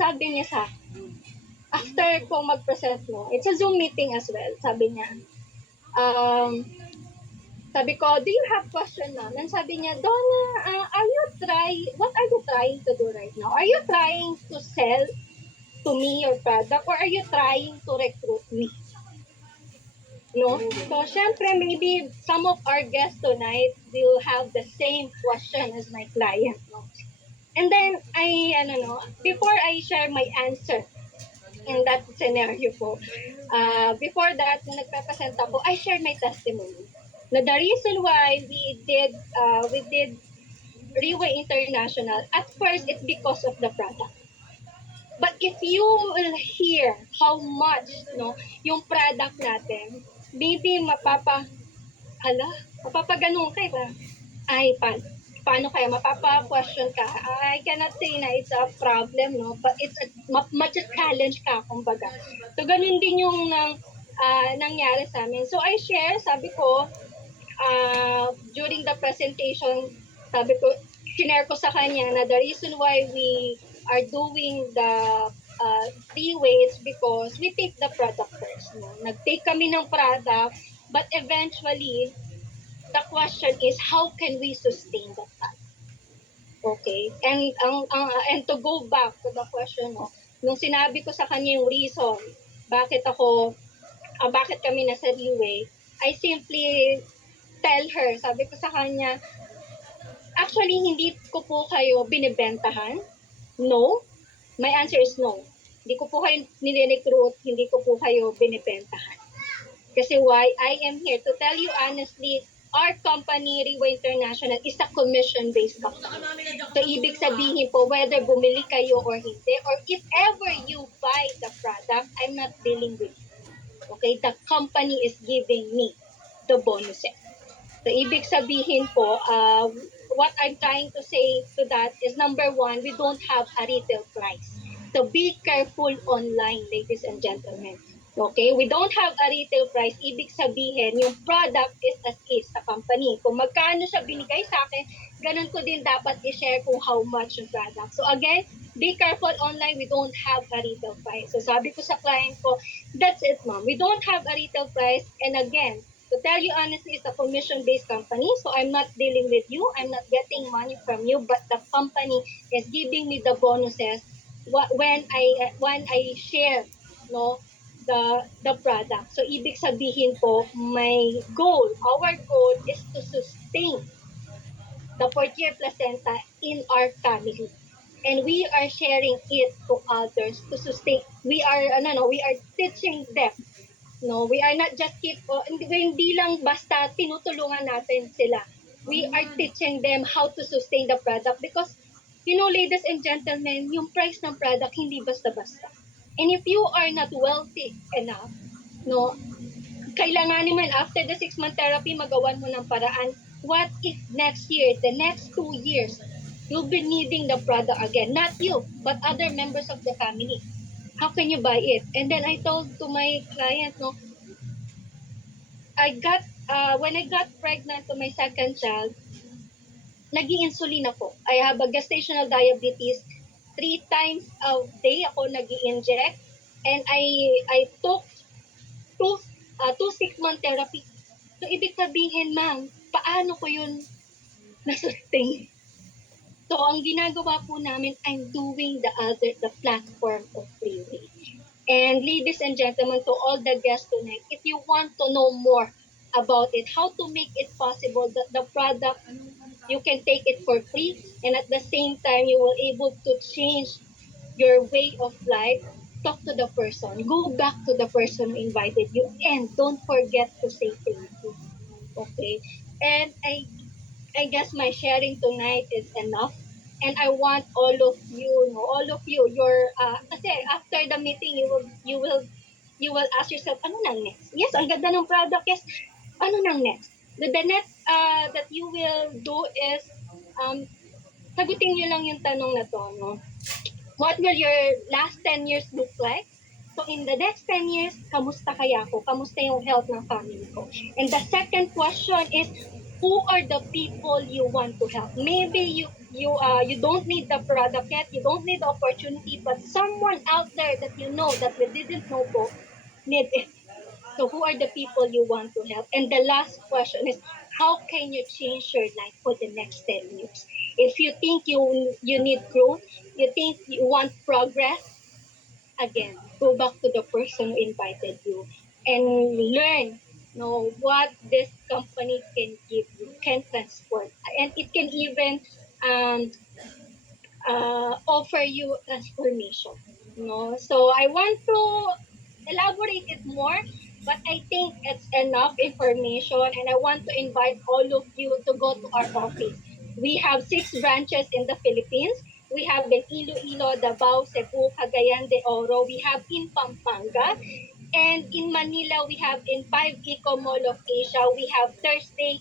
sabi niya sa after ko mag-present mo, it's a Zoom meeting as well, sabi niya, sabi ko, do you have question, ma'am? And sabi niya, Donna, what are you trying to do right now? Are you trying to sell to me your product or are you trying to recruit me? No? So, syempre, maybe some of our guests tonight will have the same question as my client. No? And then, before I share my answer in that scenario po, before that, nung nagpe-present ako, I shared my testimony. Na the reason why we did Riway International, at first, it's because of the product. But if you will hear how much yung product natin, maybe mapapaganon ka ba? Ay, paano kaya? Mapapa-question ka. I cannot say na it's a problem, no? But it's much a challenge ka, kumbaga. So, ganun din yung nangyari sa amin. So, I share, sabi ko, during the presentation, sabi ko, sinare ko sa kanya na the reason why we are doing the three-way is because we take the product first. No? Nag-take kami ng product, but eventually, the question is, how can we sustain that product? Okay? And to go back to the question, no, nung sinabi ko sa kanya yung reason, bakit kami nasa three-way, I simply tell her, sabi ko sa kanya, actually, hindi ko po kayo binibentahan. No. My answer is no. Hindi ko po kayo nire-recruit, hindi ko po kayo binibentahan. Kasi why? I am here to tell you honestly, our company, Riway International, is a commission-based company. So, ibig sabihin po, whether bumili kayo or hindi, or if ever you buy the product, I'm not dealing with you. Okay? The company is giving me the bonuses. So, ibig sabihin po, what I'm trying to say to that is, number one, we don't have a retail price. So, be careful online, ladies and gentlemen. Okay? We don't have a retail price. Ibig sabihin, yung product is as is sa company. Kung magkano siya binigay sa akin, ganun ko din dapat i-share kung how much yung product. So, again, be careful online. We don't have a retail price. So, sabi ko sa client ko, that's it, ma'am. We don't have a retail price. And again, to tell you honestly, it's a commission-based company, so I'm not dealing with you. I'm not getting money from you, but the company is giving me the bonuses when I share the product. So, ibig sabihin po, our goal is to sustain the 4-year placenta in our family. And we are sharing it to others to sustain. We are teaching them. No, we are not just hindi lang basta tinutulungan natin sila. We are teaching them how to sustain the product because, ladies and gentlemen, yung price ng product hindi basta-basta. And if you are not wealthy enough, kailangan naman after the 6-month therapy, magawan mo ng paraan. What if next year, the next 2 years, you'll be needing the product again? Not you, but other members of the family. How can you buy it? And then I told to my client, when I got pregnant to my second child, nag-i-insulin ako. I have a gestational diabetes. 3 times a day ako nag-i-inject. And I took 2 6-month therapy. So, ibig sabihin, ma'am, paano ko yun nasustain? So, ang ginagawa po namin, I'm doing the platform of Riway. And ladies and gentlemen, to all the guests tonight, if you want to know more about it, how to make it possible that the product, you can take it for free, and at the same time, you will able to change your way of life, talk to the person, go back to the person who invited you, and don't forget to say thank you. Okay? And I guess my sharing tonight is enough. And I want all of you, kasi after the meeting, you will ask yourself, ano nang next? Yes, ang ganda ng product. Yes, ano nang next? The next that you will do is, sagutin nyo lang yung tanong na to, no? What will your last 10 years look like? So in the next 10 years, kamusta kaya ako? Kamusta yung health ng family ko? And the second question is, who are the people you want to help? Maybe you don't need the product yet, you don't need the opportunity, but someone out there that you know that we didn't know po need it. So who are the people you want to help? And the last question is, how can you change your life for the next 10 years? If you think you need growth, you think you want progress, again, go back to the person who invited you and learn, know what this company can give you, can transport, and it can even um, offer you transformation. So I want to elaborate it more, but I think it's enough information, and I want to invite all of you to go to our office. We have 6 branches in the Philippines. We have in Iloilo, Davao, Cebu, Cagayan de Oro. We have in Pampanga, and in Manila, we have in 5 Eco Mall of Asia. We have Thursday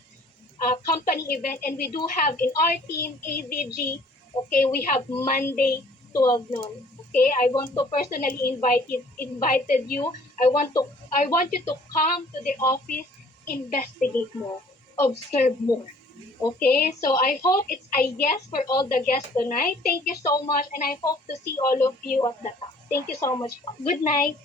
company event, and we do have in our team AVG. Okay, we have Monday 12 noon. Okay, I want to personally invited you. I want you to come to the office, investigate more, observe more. Okay, so I hope it's a yes for all the guests tonight. Thank you so much, and I hope to see all of you at the top. Thank you so much. Good night.